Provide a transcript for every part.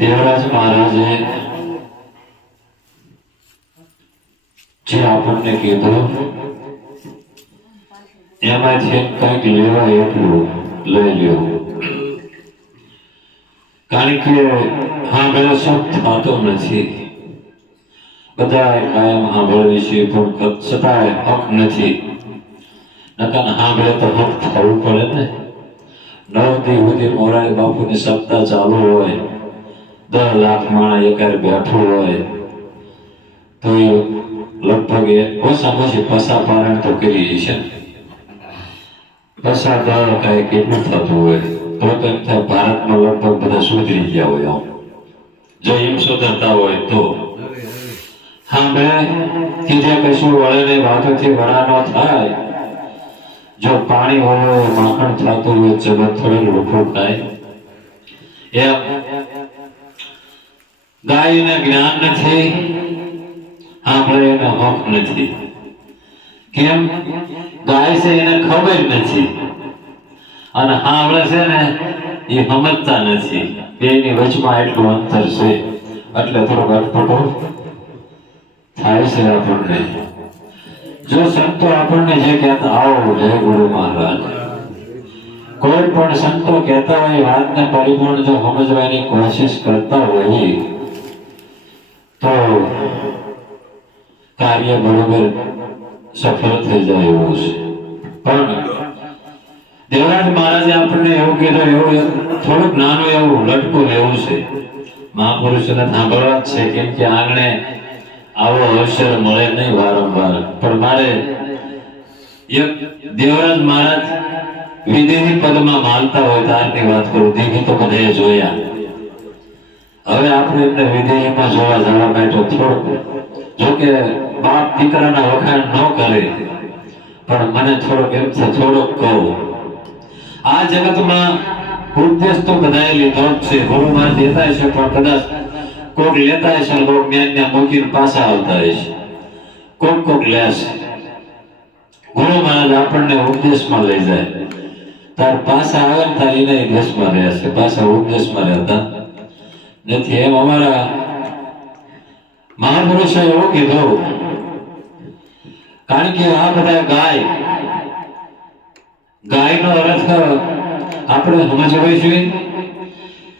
દેવરાજ મહારાજે જે આપણને કીધું એમાંથી કંઈક લેવા એટલું લઈ લ્યો, કારણ કે સાંભળે સુખ થતો નથી. બધા કાયમ સાંભળવી છે પણ છતાંય હક નથી. નકર સાંભળે તો હક થવું પડે ને. 9 દી સુધી મોરારી બાપુની સપ્તાહ ચાલુ હોય, 10 લાખ માણસ એકારે બેઠું હોય તો એ લગભગ ઓછામાં ઓછી પસા પારણ તો કરી છે. પસા દર કાંઈ કેટલું થતું હોય તો એમ થાય ભારતમાં લગભગ બધા સુધરી ગયા હોય. જો એમ સુધરતા હોય તો સાંભળે કીધે કશું વળે ને વાતોથી વડા ન થાય. જો પાણી હોય માખણ થતું હોય જગત થોડું રૂખું થાય. એમ ગાયને જ્ઞાન નથી, સાંભળે એને હક નથી. કેમ? ગાય છે એને ખબર નથી અને સાંભળે છે ને એ સમજતા નથી. બેની વચમાં એટલું અંતર છે એટલે થોડોક અટપટો થાય છે આપણને. જો સંતો આપણને જે કહેતા આવો જય ગુરુ મહારાજ, કોઈ પણ સંતો કહેતા હોય વાતને પરિપૂર્ણ જો સમજવાની કોશિશ કરતા હોય તો કાર્ય બરોબર સફળ થઈ જાય એવું છે. પણ દેવરાજ મહારાજે આપણને એવું કીધું, એવું થોડુંક નાનું એવું લટકું લેવું છે. મહાપુરુષોને સાંભળવા જ છે, કેમ કે આંગણે આવો અવસર મળે નહીં વારંવાર. પણ મારે એક દેવરાજ મહારાજ વિદેહી પદમાં માનતા હોય તારની વાત કરું. દેખી તો બધાએ જોયા. હવે આપણે એમને વિદેહીમાં જોવા જવા માટે થોડુંક, જોકે બાપ દીકરાના વખાણ ન કરે પણ મને થોડોક એમ છે, થોડોક કહું. આ જગતમાં ઉપદેશ તો બધાએ લીધો જ છે, ગુરુમાં દેતા છે, પણ કદાચ કોક લેતા હશે ને કોક જ્ઞાનને મૂકીને પાછા આવતા હશે. કોક લેશે. ગુરુ મહારાજ આપણને ઉપદેશમાં લઈ જાય, તાર પાછા આવે ને તાર એના દેશમાં રહેશે, પાછા ઉપદેશમાં રહેતા નથી. એમ અમારા મહાપુરુષો એવું કીધું, કારણ કે આ બધા ગાયનો અર્થ આપણે સમજવો જોઈએ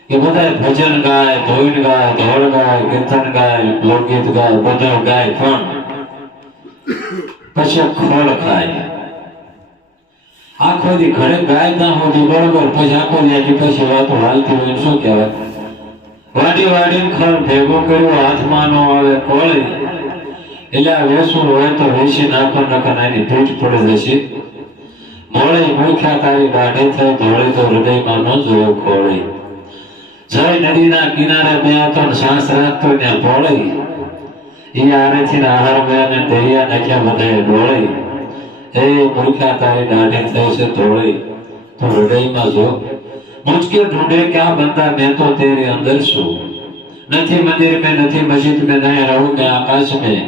કે બધા ભજન ગાય, ધોઈન ગાય, ધોળ ગાય, કીર્તન ગાય, લોકગીત ગાય, બધા ગાય, પણ પછી ખોળ ખાય. આખો દી ઘરે ગાય ના હોતી બરોબર, પછી આખો દી પછી વાતો હાલતી હોય. શું કહેવાય? વાડી ખર ભેગું કર્યું, હાથમાં નો આવે કોળી, એટલે આ વેસું હોય તો વેસી નાખો, નકર એની પીઠ પડી જશે. મોળે મૂર્ખ્યા તારી દાઢી થઈ, ધોળી તો હૃદયમાં ન જોયો ખોળી. જય નદીના કિનારે બેહતો ને શ્વાસ રાખતો ત્યાં ભોળી, એ આરેથી આહાર મેં દરિયા નાખ્યા બધાએ ડોળી. એ મૂર્ખ્યા તારી દાઢી થઈ છે ધોળી, તો હૃદયમાં જો. मुझके ढूंढे क्या बंदा, मैं तो तेरे अंदर છું. નથી મંદિર में, નથી મસ્જિદ में, नहीं रहूं मैं आकाश में.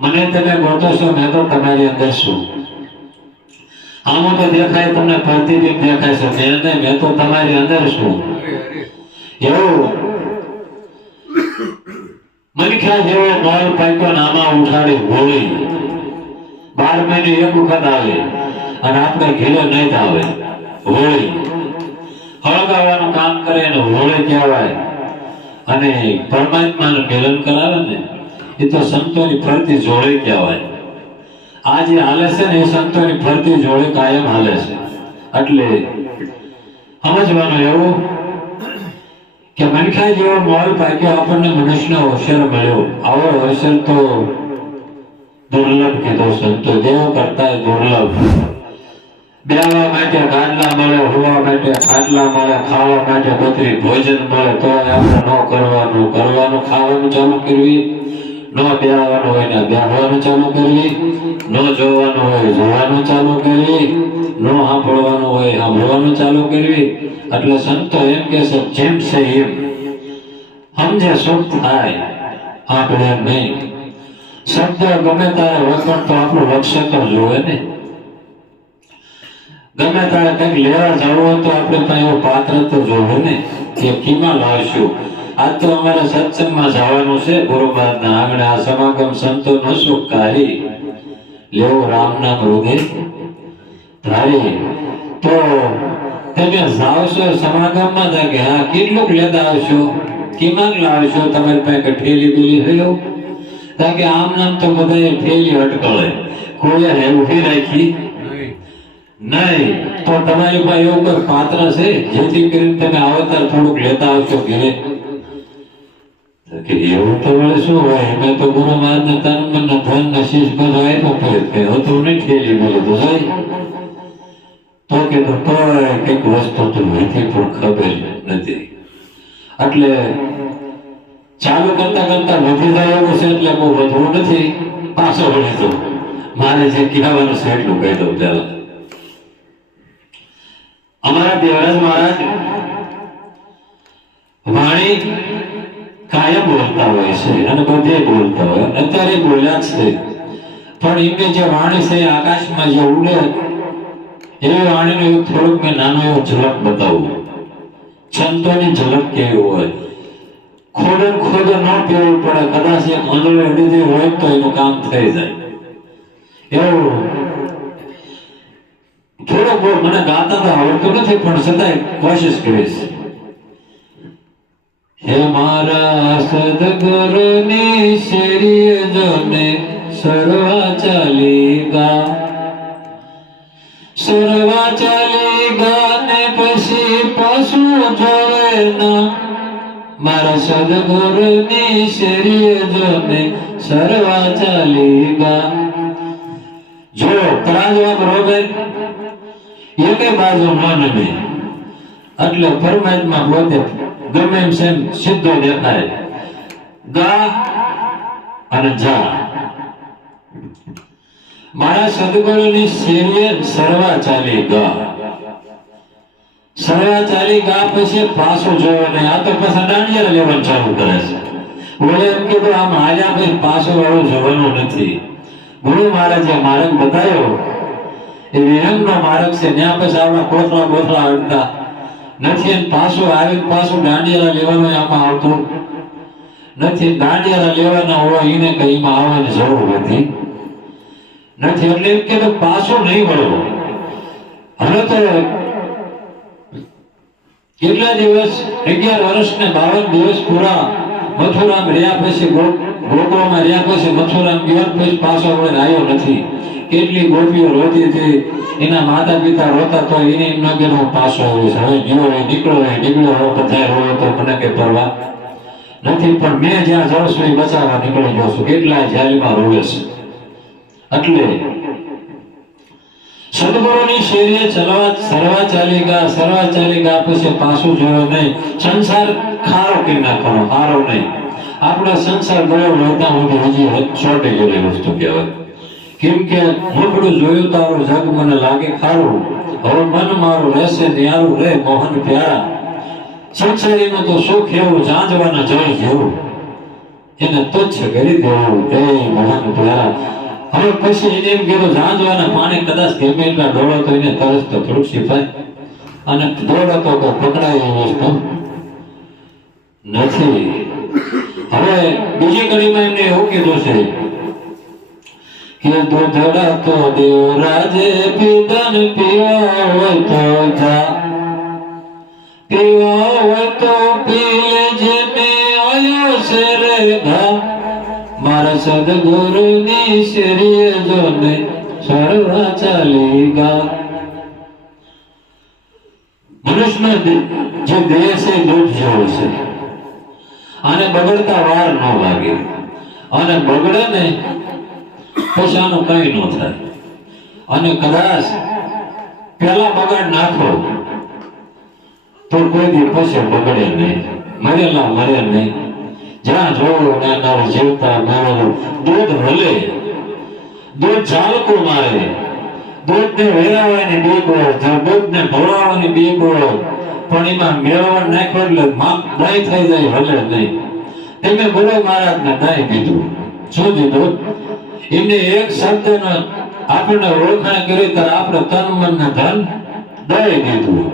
મને તમે ગોતો છો, મેં તો તમારી અંદર છું. આમાં તો દેખાય તમને પ્રતિબિંબ દેખાય છે, મેં નહીં, મેં તો તમારી અંદર છું. એવું મનખ્યા જેવો મોલ પાક્યો નામા ઉઠાડી હોળી. 12 મહિને એક વખત આવે અને આપણે ઘેરે નહીં આવે. હોળી હળગાવવાનું કામ કરે ને હોળી કહેવાય. અને પરમાત્માનું મિલન કરાવે ને એ તો સંતોની ફરતી જોડી કહેવાય. આ જે હાલે છે ને એ સંતોની ફરતી જોડી કાયમ હાલે છે. એટલે સમજવાનું એવું કે મનખા જેવો મોલ પાક્યો આપણને મનુષ્યનો અવસર મળ્યો. આવો અવસર તો દુર્લભ કીધો સંતો, દેવો કરતા દુર્લભ. બેવા માટે ગાદલા મળે, હોવા માટે ખાટલા મળે, ખાવા માટે બધી ભોજન મળે, તો આપણે ન કરવાનું, ખાવાનું ચાલુ કરવી, ન બેવાનું હોય ને બેહવાનું ચાલુ કરવી, ન જોવાનું હોય જોવાનું ચાલુ કરવી, ન સાંભળવાનું હોય સાંભળવાનું ચાલુ કરવી. એટલે સંતો એમ કે છે જેમ છે એમ સમજે સુખ થાય, આપણે એમ નહીં. શબ્દ ગમે તારે વચન તો આપણું લક્ષ્ય તો જોવે ને. ગમે તારે કંઈક લેવા જવું હોય તો આપણે ત્યાં એવું પાત્ર તો જોવું ને કે કીમાં લાવશું. આજ તો અમારે સત્સંગમાં જવાનું છે ગુરુ મહારાજના આંગણે. આ સમાગમ સંતોનો સુખકારી લેવો રામ નામ હૃદય ધારી. તો તમે જાવશો સમાગમમાં તા કે હા કેટલુંક લેતા આવશો, કિમાન લાવશો, તમારી પાસે ઠેલી બેલી થયો તા કે આમ નામ તો બધા ઠેલી અટકળે, કોઈ ઉભી રાખી નહીં. તો તમારી પાસે એવું કોઈ પાત્ર છે જેથી કરીને તમે આવતા થોડુંક લેતા આવશો ઘરે? કે એવું તો વળે શું હોય, મેં તો ગુરુ મહારાજને તન મન ધન ને શીશ બધું આપ્યું પડે કે હતું નહીં ઠેલી બોલું તો જાય. તો કીધું તોય કઈક વસ્તુ તો નથી પણ ખબર નથી. એટલે ચાલુ કરતા કરતા વધી જાય એવું છે, એટલે બહુ વધવું નથી, પાછો વળી દઉં. મારે જે કહેવાનું છે એટલું કહી દઉં. ચાલો, અમારા દેવરાજ મહારાજ વાણી કાયમ બોલતા હોય છે અને બધે બોલતા હોય, અત્યારે બોલ્યા જ છે. પણ એમને જે વાણી છે આકાશમાં જે ઉડે એવી વાણીનું એવું થોડુંક મેં નાનો એવો ઝલક બતાવું. સંતોની ઝલક કેવી હોય, ખોડે ખોડે ન પીવું પડે, કદાચ એ આંધળે અડીધી હોય તો એનું કામ થઈ જાય એવું. થોડોક બહુ મને ગાતા તો આવડતું નથી પણ છતાંય કોશિશ કરીશ. હે મારા સદગુરુની શેરીએ જોને સરવા ચાલી ગા, સરવા ચાલી ગા ને પછી પાછું જોવે ના. મારા સદગુરુની શેરીએ જોને સરવા ચાલી ગા. જો તરાજવા બરોબર એકે બાજુ ન નમે એટલે પરમાત્મા પોતે ગમે એમ છે સીધો દેખાય. ગા અને જા. મારા સદગુરુની શેરીએ સરવા ચાલી ગા, સરવા ચાલી ગા પછી પાછો જોયો નહીં. આ તો પછી દાંડિયા લેવાનું ચાલુ કરે છે. બોલે એમ કીધું આમ હાલ્યા પછી પાછો વાળું જવાનું નથી. ગુરુ મહારાજે માર્ગ બતાવ્યો એ વિરંગનો માર્ગ છે. ત્યાં પછી આપણા કોથળા બોથળા અડતા નથી અને પાછું આવી પાછું દાંડિયા લેવાનું આમાં આવતું નથી. દાંડિયા લેવાના હોય એને કઈ એમાં આવવાની જરૂર હતી નથી. એટલે એમ કે પાછું નહીં વળવો. હવે તો કેટલા દિવસ 11 વર્ષ ને 52 દિવસ પૂરા મથુરામ રહ્યા પછી ગોકુળમાં રહ્યા પછી મથુરામ ગયો પછી પાછો વળીને આવ્યો નથી. કેટલી ગોપીઓ રોતી હતી, એના માતા પિતા રોતા તો એને એમ ન કે હું પાછો આવીશ. હવે ગયો હોય નીકળ્યો હવે બધા રોવે તો મને કઈ પરવા નથી. પણ મેં જ્યાં જાઉં છું એ બચાવવા નીકળી જાઉં છું. કેટલા જારીમાં રોવે છે. એટલે સદગુરુની શેરીએ સરવા ચાલી ગયા, સરવા ચાલી ગયા પછી પાછું જોયો નહીં. સંસાર ખારો કરી નાખવાનો, હારો નહીં. આપણા સંસાર ગયો રહેતા હું હજી છોટી ગયેલી વસ્તુ કહેવાય. કેમ કે મોકળું જોયું તારું જગ મને લાગે ખારું, હવે મન મારું રહેશે ન્યારું રે મોહન પ્યારા. સંસારીનું તો સુખ એવું જાંજવાના જળ જેવું, એને તુચ્છ કરી દેવું એ મોહન પ્યારા. હવે પછી એને એમ કીધું જાંજવાના પાણી કદાચ ગમે એટલા ડોળો તો એને તરસ તો થોડુંક સિપાય અને દોડો તો કોઈ પકડાય એ વસ્તુ નથી. હવે બીજી કડીમાં એમને એવું કીધું છે કે દૂધડા તો દેવરાજે પીધન પીવા હોય તો જા, પીવા હોય તો પીએ જેને આયો છે રે ઘા. મારા સદગુરુની શેરીએ જોને સરવા ચાલી ગા. મનુષ્યનો જે દેહ છે દૂધ જેવો છે, આને બગડતા વાર ન લાગે અને બગડે ને પછી આનું કઈ ન થાય. અને કદાચ પેલા બગાડ નાખો તો કોઈ દી પછી બગડે નહીં, મરેલા મરે નહીં. જ્યાં જોવું ત્યાં જીવતા મરેલું. દૂધ હલે, દૂધ ઝાલકું મારે, દૂધને વેરાવાની બીક હોય, દૂધને ઢોળાવવાની બીક હોય, પણ એમાં મેળવણ નાખો એટલે દહીં થઈ જાય, હલે નહીં. તમે ગુરુ મહારાજને દહીં દીધું. શું દીધું? એમને એક શબ્દનો આપણને ઓળખાણ કરી ત્યારે આપણે તન મન ને ધન દઈ દીધું.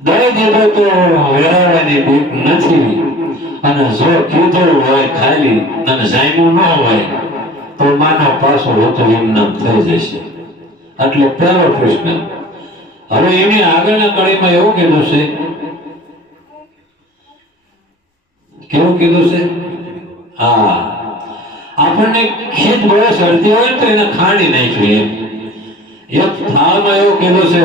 દઈ દીધું તો વેરાવાની બીક નથી. અને જો કીધું હોય ખાલી અને જામ્યું ન હોય તો માનો પાછો હોતો એમ નામ થઈ જશે. એટલે પહેલો પ્રશ્ન. હવે એની આગળના કડીમાં એવું કીધું છે, કેવું કીધું છે? હા, આપણને ખેત બળે શરતી હોય તો એને ખાંડી નાખવી. એક થાળમાં એવું કીધું છે,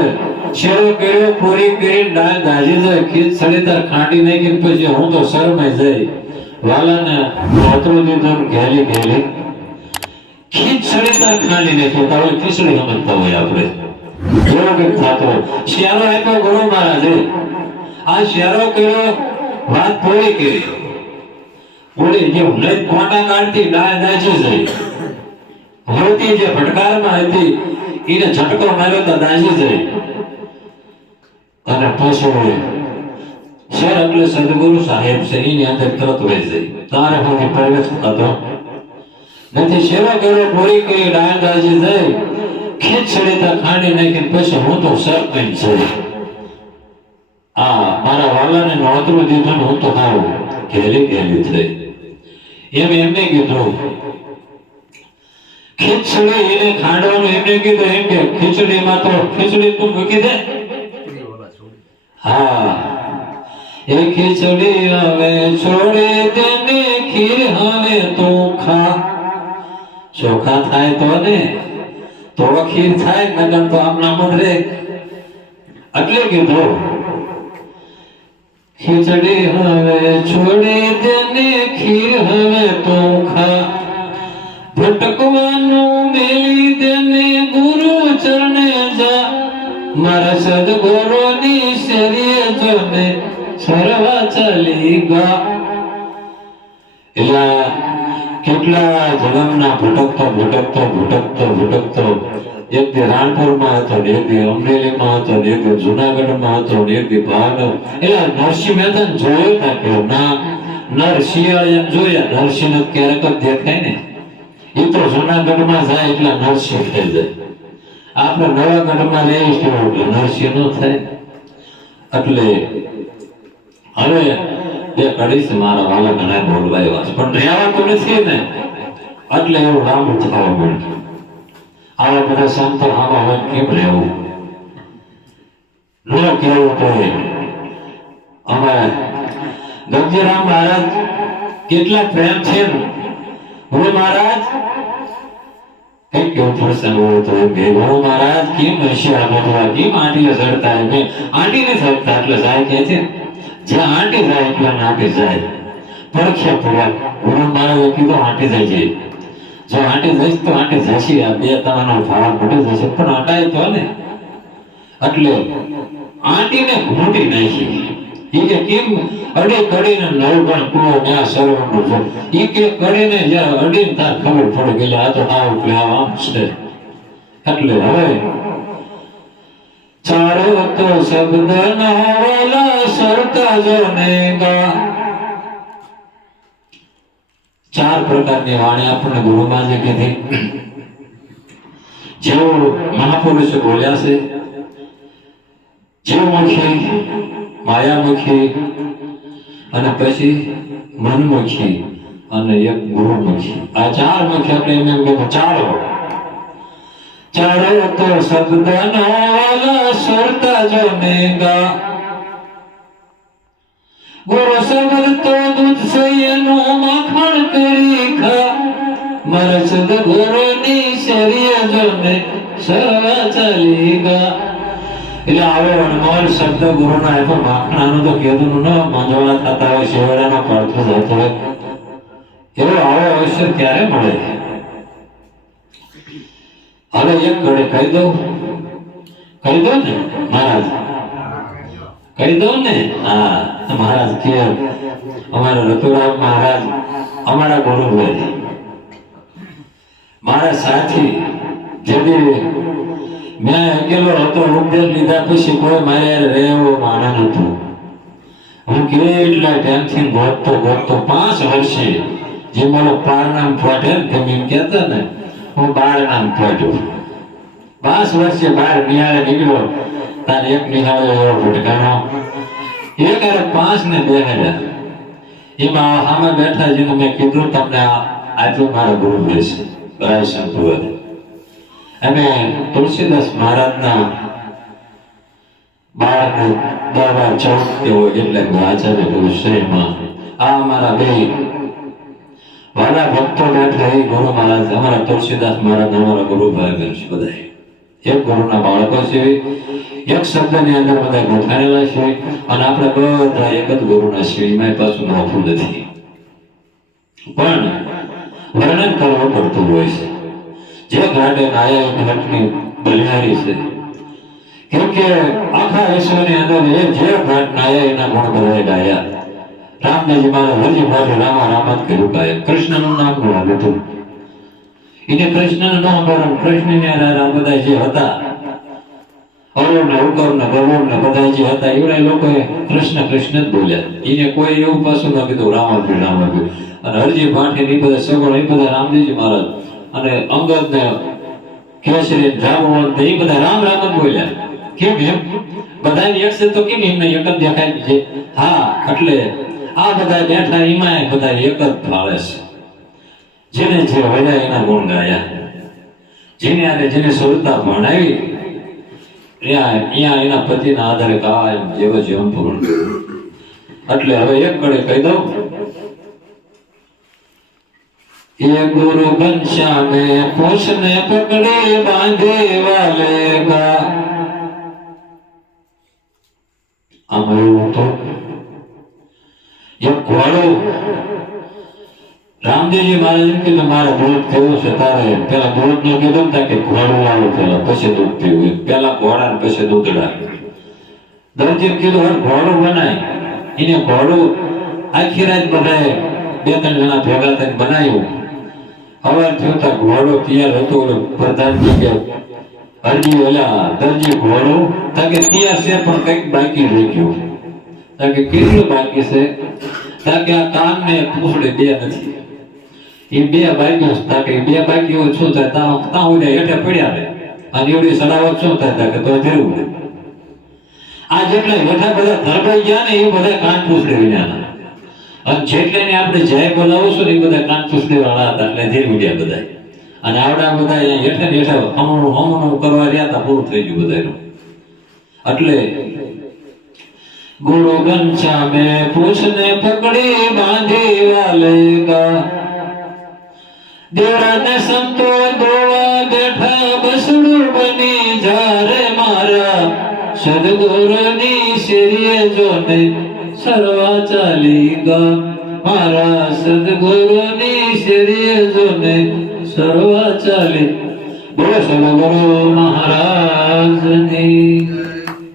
શેરો કર્યો પૂરી કરી દાળ દાજી જાય ખેત સડી તાર ખાંડી નાખી પછી હું તો શરમાઈ જાય વાલાને નોતરું દીધું ઘેલી ઘેલી ખીચ સડી તાર ખાંડી નાખ્યો તો હવે ખીચડી સમજતા હોય આપણે એવો કંઈક થતો. શેરો આપ્યો ગુરુ મહારાજે, આ શેરો કર્યો વાત પૂરી કરી ઓલી જે લઈ કોટા કાઢતી દાળ દાજી જાય હોતી જે ભટકારમાં હતી એને ઝટકો માર્યો તો દાજી જાય અને પછી શેર એટલે સદગુરુ સાહેબ છે એની અંદર તરત વહી જાય તારે હું પ્રવેશ થતો નથી. શેરો કર્યો પૂરી કરી દાળ દાજી જાય ખેત સડીતા ખાંડી નાખીને પછી હું તો સરપંચ છે. આ મારા વાલાને નોતરું દીધું ને હું તો આવું ઘેલી ઘેલી થઈ એમ એમને કીધું. ખીચડી એને ખાંડવાનું એમને કીધું એમ કે ખીચડીમાં તો ખીચડી તું મૂકી દે. હા, એ ખીચડી હવે છોડી દે ને ખીર હવે તું ખા. ચોખા થાય તો ને તો ખીર થાય નગર તો આમના મન રે. એટલે કીધું ખીચડી હવે છોડી દે ને ખીર હવે તું ખા. ભટકવાનું મેલી દે ને ગુરુ ચરણે જા. મારા સદગુરુની શરીએ જોને સરવા ચાલી ગા. એલા કેટલા જન્મના ભટકતો એક દી રાણપુરમાં હતો ને એક દી અમરેલીમાં હતો ને એક દી જુનાગઢમાં હતો ને એક દી ભાવનગર. એટલે નરસિંહ મહેતા જોયો ના કે ના નરસિંહ જોયા. નરસિંહ ક્યારેક જ દેખાય ને એ તો જુનાગઢમાં જાય એટલે નરસિંહ થઈ જાય. આપણે નવાગઢમાં રહીશું એટલે નરસિંહ નો થાય. એટલે હવે બે કડી છે મારા વાલા ઘણા બોલવાય પણ રહેવા તો નથી ને એટલે એવું લાંબુ થવા મળ્યું. આવા બધા સંતો આવા હોય કેમ રહેવું ન કેવું તો અમે ગંજીરામ મહારાજ કેટલા પ્રેમ છે ગુરુ મહારાજ કઈ કેવું પ્રસંગ હોય તો ગુરુ મહારાજ કેમ હશે આ બધું કેમ આંટીઓ ચડતા મેં આંટી ને ચડતા એટલે જાય કે છે જ્યાં આંટી જાય એટલે આંટી જાય પરીક્ષા પૂરા. ગુરુ મહારાજે કીધું આંટી જાય છે જો આંટી જઈશ તો આંટી જશે. આ બે તમારો ભાવ ઘટી જશે પણ આટાય તો ને એટલે આંટીને ઘૂંટી નાખી. એ કે કેમ અડી કડીને નવગણ કુવો ત્યાં સરવાનું છે. એ કે કડીને જયારે અડીને તાર ખબર પડે કે આ તો આવું કે આમ છે. એટલે હવે ચારો તો શબ્દ નવલા સરતા જોને ગા. ચાર પ્રકારની વાણી આપણને ગુરુમાં જે કીધી જેઓ મહાપુરુષો બોલ્યા છે જીવમુખી માયામુખી અને પછી મનમુખી અને એક ગુરુમુખી. આ ચાર મુખી આપણે એમ કીધું ચારો તો શબ્દ નવલા સરતા જોને ગા. ગુરુ શબ્દ તો દૂધ છે એનું માખણ કરી ખા. મારા સદગુરુની શરીય જોને સરવા ચાલી ગા. એટલે આવો અનમોલ શબ્દ ગુરુના આપ્યો માખણાનું તો કીધું ન મંજોળા થતા હોય શેવડાના પડતું જતો હોય એવો આવો અવસર ક્યારે મળે. હવે એક ઘડે કહી દઉં ને મહારાજ કહી દઉં ને. હા મહારાજ કે અમારા રતુરામ મહારાજ અમારા ગુરુ હોય મારા સાથી જેથી મેં અકેલો હતો ઉપદેશ લીધા પછી કોઈ મારે રહેવો માણા નતું. હું કેટલા ટાઈમથી ગોતતો 5 વર્ષે જે મારો પાર નામ ફાટે તમે એમ કહેતા ને હું બાર નામ ફાટ્યો. 5 વર્ષે બહાર નિહાળે નીકળ્યો તારે એક નિહાળે એવો ભટકાણો એક 5 ને બેહાડ્યા. એમાં સામે બેઠા જેને મેં કીધું તમને આટલું મારા ગુરુ રહેશે રાય સંતુવર. અને તુલસીદાસ મહારાજના બાળકને 10-14 કે હોય એટલે આચાર્ય પુરુષ છે. એમાં આ અમારા બે વાલા ભક્તો બેઠા એ ગુરુ મહારાજ અમારા તુલસીદાસ મહારાજ અમારા ગુરુ ભાઈ બહેન છે. બધા એક ગુરુના બાળકો છે. એક શબ્દની અંદર બધા ગોઠાયેલા છે અને આપણે બધા એક જ ગુરુના છે. એમાં પાછું નોખું નથી પણ વર્ણન કરવું પડતું હોય છે. જે ઘાટે આયા એ ઘાટની બલિહારી છે. કેમ કે આખા વિશ્વની અંદર એ જે ઘાટ આયા એના ગુણ બધા ગાયા. રામદેવજી મારા હરજી ભાઈ રામા રામ જ કર્યું ગાય. કૃષ્ણનું નામ ગુણ લીધું. એને કૃષ્ણનું નામ કર્યું. કૃષ્ણને આ બધા જે હતા અરુણ ને ઉકર ને ગરુડ ને બધા જે હતા એવડા લોકોએ કૃષ્ણ કૃષ્ણ જ બોલ્યા. એને કોઈ એવું પાછું ન કીધું રામ આપ્યું રામ આપ્યું. અને હરજી ભાટી એ બધા સગવડ એ બધા રામદેવજી મહારાજ અને અંગદ ને કેસરી જામવંત એ બધા રામ રામ જ બોલ્યા. કેમ એમ બધા એક છે તો કેમ એમને એક જ દેખાય છે? હા, એટલે આ બધા બેઠા એમાં બધા એક જ ફાળે છે. જેને જે વળ્યા એના ગુણ ગાયા. જેને આને જેને સુરતા ભણાવી ત્યાં એના પતિના આધારે કાયમ જેવો જીવન પૂર્ણ. એટલે હવે એક કડે કહી દઉં, ये गुरु घनश्यामे पूछने पकड़े बांधे वाले का. આમ એવું તો એક ઘોડો રામદેવજી મહારાજ કીધું મારે દૂધ પીવું છે. તારે પેલા દૂધ નું કીધું ને કે ઘોડું લાવો પેલા પછી દૂધ પીવું. પેલા ઘોડા ને પછી દૂધડા. દરજી કીધું ઘોડું બનાય. એને ઘોડું આખી રાત બધાએ 2-3 જણા ભેગા થઈને બનાવ્યું. હવાર થતા ઘોડો તૈયાર હતો. પ્રધાનજી કે હરજી ઓલા દરજી ઘોડો તાકે તૈયાર છે પણ કઈક બાકી રહી ગયું. તાકે કેટલું બાકી છે? તાકે આ કાન ને પૂછડે 2 નથી. એ 2 બાકી તાકે 2 બાકી હોય શું થાય? ત્યાં ઓલા હેઠે પડ્યા રહે અને એવડી સડાવટ શું થાય? તાકે તો જરૂર આ જેટલા હેઠા બધા ધરબાઈ ગયા ને એ બધા કાન પૂછડે વિનાના. અને જેટલે ને આપણે જય બોલાવું છું ને એ બધા કાન પૂછડી વાળા હતા. એટલે ધીર ઉડ્યા બધા. અને આવડા બધા હેઠે ને હેઠે હમણું કરવા રહ્યા હતા. પૂરું થઈ ગયું બધાનું. એટલે ગુરુ ઘનશ્યામે પૂછને પકડી બાંધી વાલે કા. દેવરાને સંતો દોવા બેઠા બસડું બની જારે મારા સદગુરુની શેરીએ જોને સરવા ચાલી ગા. મારા સદગુરુની શેરીએ જોને સરવા ચાલી. બોલો સદગુરુ મહારાજની